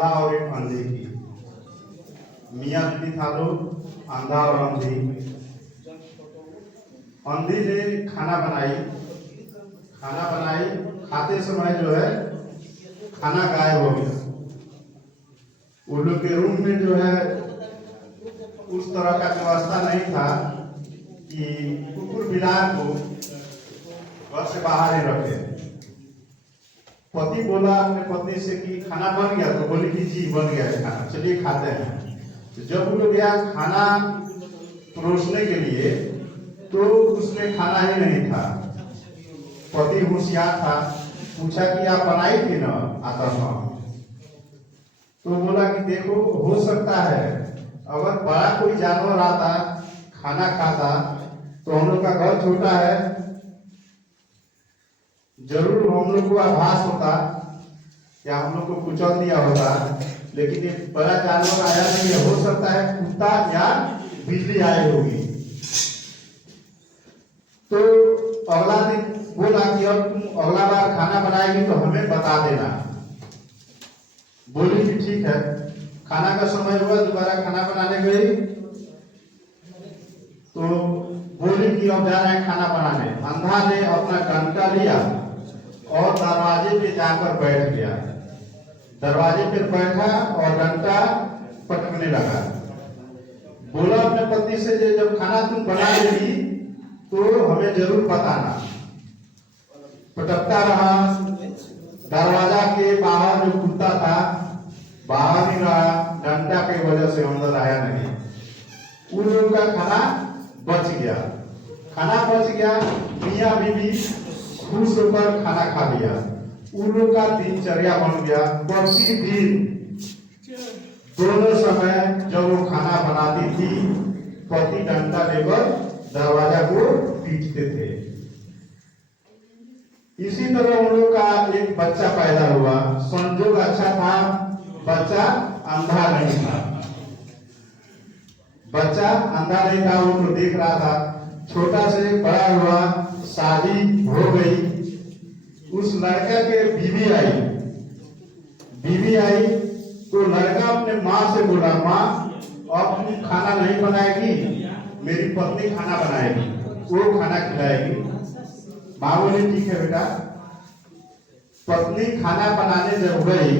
अंधा और एक अंधे की। मियाँ बीवी था लोग, अंधा और अंधी। अंधी ने खाना बनाई, खाते समय जो है खाना गायब हो गया। उन लोग के रूम में जो है उस तरह का व्यवस्था नहीं था कि कुकुर बिलार को घर से बाहर ही रखे। पति बोला अपने पत्नी से कि खाना बन गया, तो बोली कि जी बन गया है खाना, चलिए खाते हैं। तो जब वो लोग गया खाना परोसने के लिए तो उसमें खाना ही नहीं था। पति होशियार था, पूछा कि आप बनाई थी ना? आता था। तो बोला कि देखो, हो सकता है अगर बड़ा कोई जानवर आता खाना खाता तो हम लोग का घर छोटा है, जरूर हम लोग को आभास होता या हम लोग को कुचल दिया होता, लेकिन ये बड़ा जानवर आया नहीं है। हो सकता है कुत्ता या बिल्ली आई होगी। तो अगला दिन बोला कि अब तुम अगला बार खाना बनाएगी तो हमें बता देना। बोली कि ठीक है। खाना का समय हुआ, दोबारा खाना बनाने गई तो बोली कि अब जा रहे हैं खाना बनाने। अंधा ने अपना डंडा लिया और दरवाजे पे जाकर बैठ गया। दरवाजे पे बैठा और डंडा पटकने लगा। बोला अपने पत्नी से, जब खाना तुम बना लेगी तो हमें जरूर बताना। पटकता रहा। दरवाजा के बाहर जो कुत्ता था बाहर नहीं रहा, डंडा के वजह से अंदर आया नहीं। उन लोगों का खाना बच गया। मियाँ बीवी खुश होकर खाना खा लिया। उन लोग का दिनचर्या बन गया। प्रतिदिन दोनों समय जब वो खाना बनाती थी, पति डंडा लेकर दरवाजा को पीटते थे। इसी तरह उन लोग का एक बच्चा पैदा हुआ। संजोग अच्छा था, बच्चा अंधा नहीं था। वो तो देख रहा था। छोटा से बड़ा हुआ, शादी हो गई। उस लड़का के बीवी आई तो लड़का अपने माँ से बोला, माँ अब तुम खाना नहीं बनाएगी, मेरी पत्नी खाना बनाएगी, वो खाना खिलाएगी। माँ बोली ठीक है बेटा। पत्नी खाना बनाने जब गई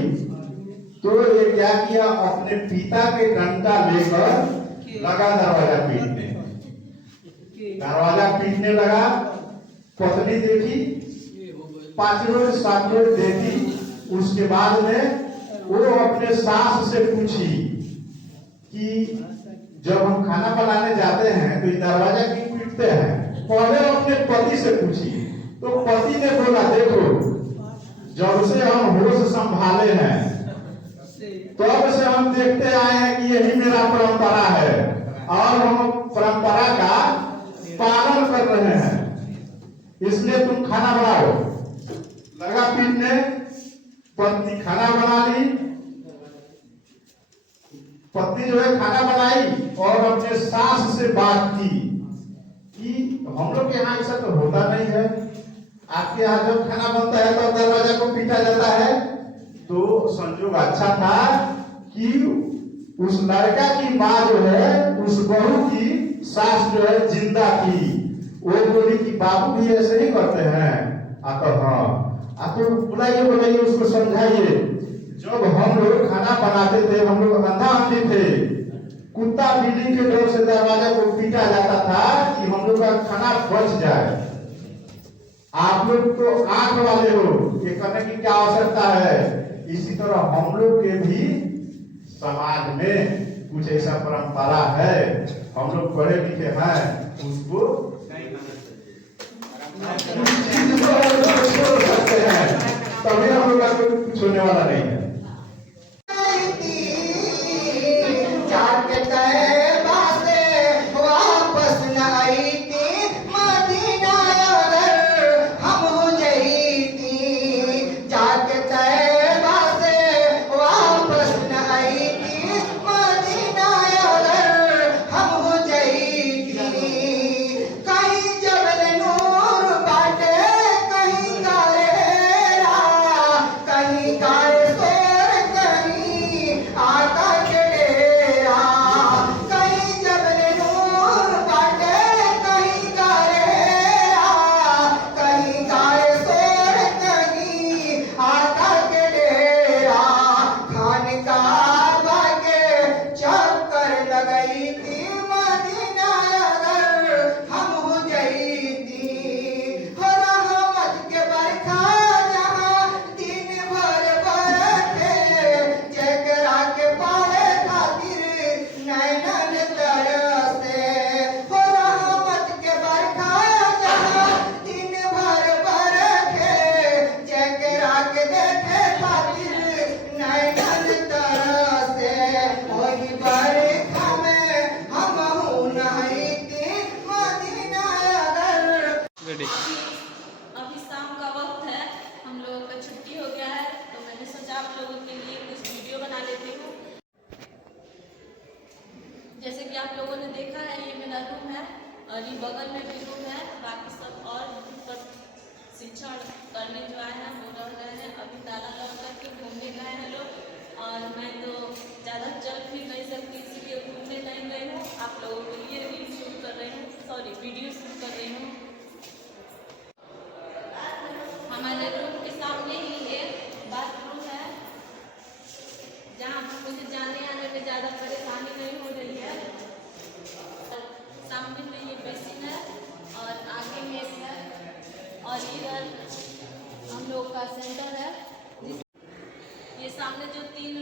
तो ये क्या किया, अपने पिता के डंडा लेकर लगा दरवाजा पीटने लगा। पत्नी देखी, 5 रोज 7 रोज देखी। उसके बाद में वो अपने सास से पूछी कि जब हम खाना बनाने जाते हैं तो ये दरवाजा क्यों पीटते हैं? पहले अपने पति से पूछी तो पति ने बोला, देखो जब से हम होश संभाले हैं तब से हम देखते आए हैं कि यही मेरा परंपरा है और हम परंपरा का पालन कर रहे हैं, इसलिए तुम खाना बनाओ। लगा पीटने। पत्नी खाना बना ली। पत्नी जो है खाना बनाई और अपने सास से बात की कि हम लोग के यहाँ ऐसा तो होता नहीं है, आपके यहाँ जब खाना बनता है तो दरवाजा को पीटा जाता है। तो संजोग अच्छा था कि उस लड़का की माँ जो है, उस बहू की सास जो है जिंदा थी। वो बोली कि बाबू भी ऐसे ही करते हैं। आप तो बुलाइए उसको समझाइए। जब हम लोग खाना बनाते थे, हम लोग अंधे थे, कुत्ता बिल्ली के डर से दरवाजा को पीटा जाता था कि हम लोग का खाना बच जाए। आप लोग तो आंख वाले हो, ये करने की क्या आवश्यकता है? इसी तरह हम लोग के भी समाज में कुछ ऐसा परंपरा है। हम लोग पढ़े लिखे हैं, उसको सकते हैं, तभी हम लोग का कुछ होने वाला नहीं है। कहीं देखा है ये मेरा रूम है और ये बगल में भी रूम है। बाकी सब और शिक्षण करने जो आए हैं वो रह गए हैं। अभी ताला लगा करके घूमने गए हैं लोग और मैं तो ज़्यादा चल फिर नहीं सकती, इसलिए घूमने नहीं गई हूँ। आप लोगों के लिए रील शूट कर रही हूँ, सॉरी वीडियो शूट कर रही हूँ। हमारे रूम के सामने ही एक बाथरूम है जहाँ मुझे जाने आने में ज़्यादा परेशानी नहीं हो रही है। सामने में ये बेसिन है और आगे में एक है और इधर हम लोग का सेंटर है। ये सामने जो 3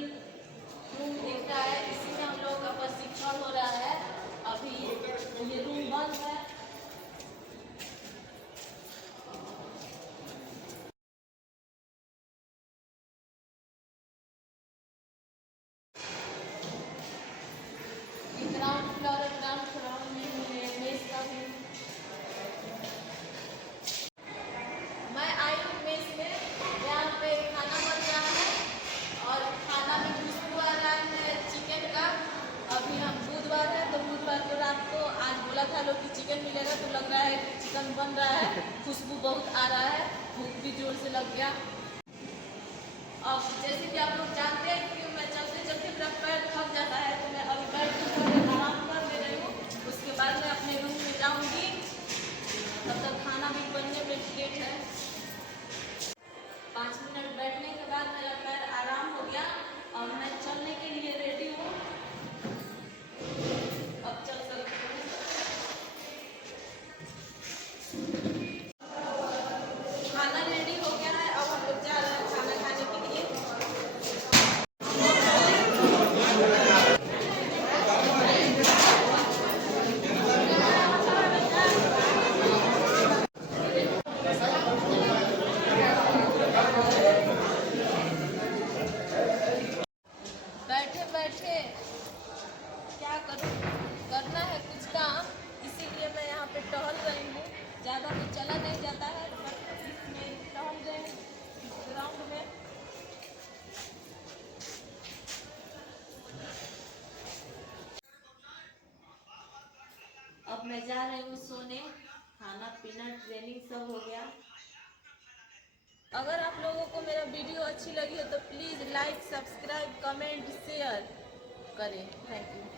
रूम दिख रहा है इसी में हम लोग का प्रशिक्षण हो रहा है। अभी ये रूम बंद है। ग्राउंड फ्लोर में मेस का भी मैं आई हूँ मेस में, यहाँ पे खाना बन रहा है और खाना में खुशबू आ रहा है चिकन का। अभी हम बुधवार है तो बुधवार को रात को आज बोला था लोग कि चिकन मिलेगा, तो लग रहा है कि चिकन बन रहा है। खुशबू बहुत आ रहा है, भूख भी जोर से लग गया। अब जैसे कि आप लोग जानते हैं कि मैं चलते चलते मेरा पैर थक जाता है, तो मैं अभी बैठ के आराम कर ले रही हूँ। उसके बाद मैं अपने रूम में जाऊँगी, तब तक खाना भी बनने में लेट है। 5 मिनट बैठने के बाद मेरा पैर आराम हो गया और मैं चलने के लिए रेडी हूँ। अब चल सकती हूँ। खाना रेडी हो गया है, अब हम लोग जा रहे हैं खाना खाने के लिए। बैठे बैठे क्या करूँ, करना है कुछ काम, इसीलिए मैं यहाँ पे टहल रही हूँ। ज़्यादा तो चला नहीं जाता है, बट इसमें टहल रहे हैं इस ग्राउंड में। अब मैं जा रही हूँ सोने, खाना पीना ट्रेनिंग सब हो गया। अगर आप लोगों को मेरा वीडियो अच्छी लगी हो तो please like, subscribe, comment, share करें। Thank you.